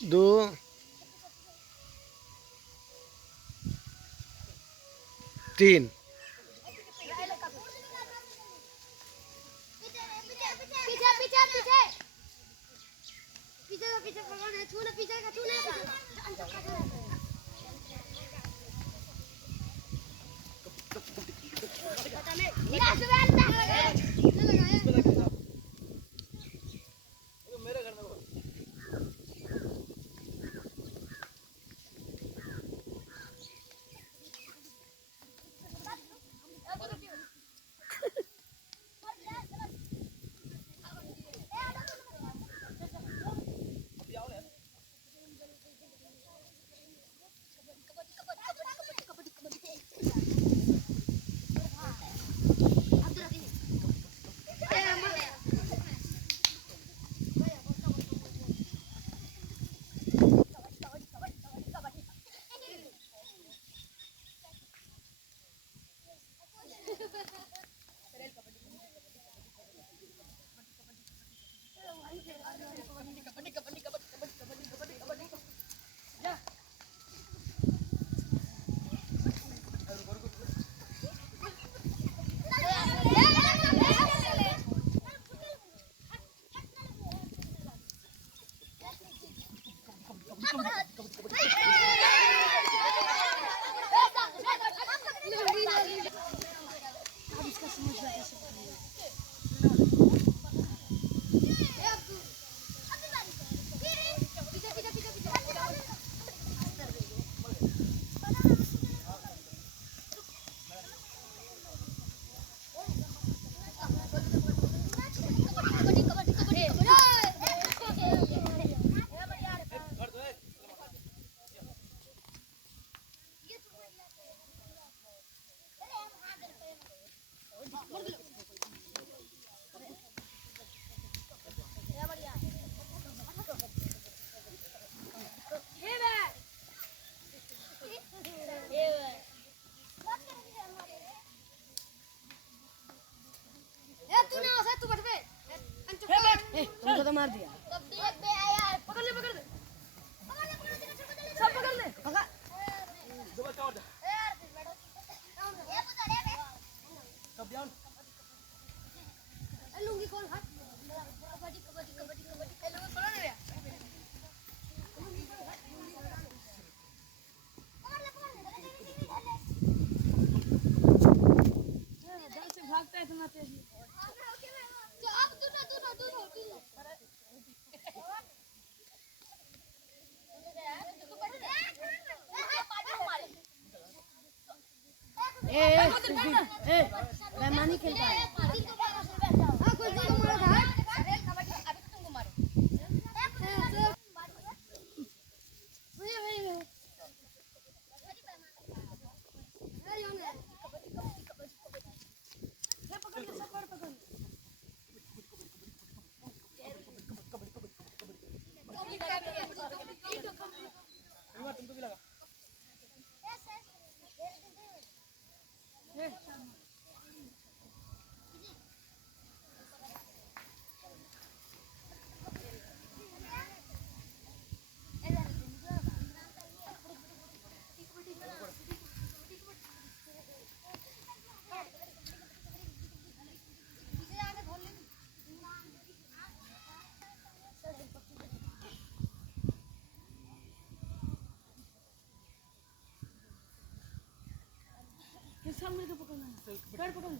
दो, तीन। पीछे पीछे पीछे पीछे पीछे पकड़ है छूने पीछे का छूने मेरा सुबह लगाया मेरे घर में उनको तो मार दिया पकड़ ले पकड़ ले सब पकड़ ले पकड़ लुंगी कौन हाथ कबड्डी कबड्डी कबड्डी कबड्डी ए लोग पकड़ ले जल्दी से भागता है इतना तेज तो अब दूर ए बेमानी खेलता है हां कुछ दिन मारो भाई अरे कबड्डी अभी तुमको मारो वही अरे यों कबड्डी कबड्डी कबड्डी ले पकड़ ले सब पकड़ तुमको भी लगा सामने तो पकड़ना है पैर पकड़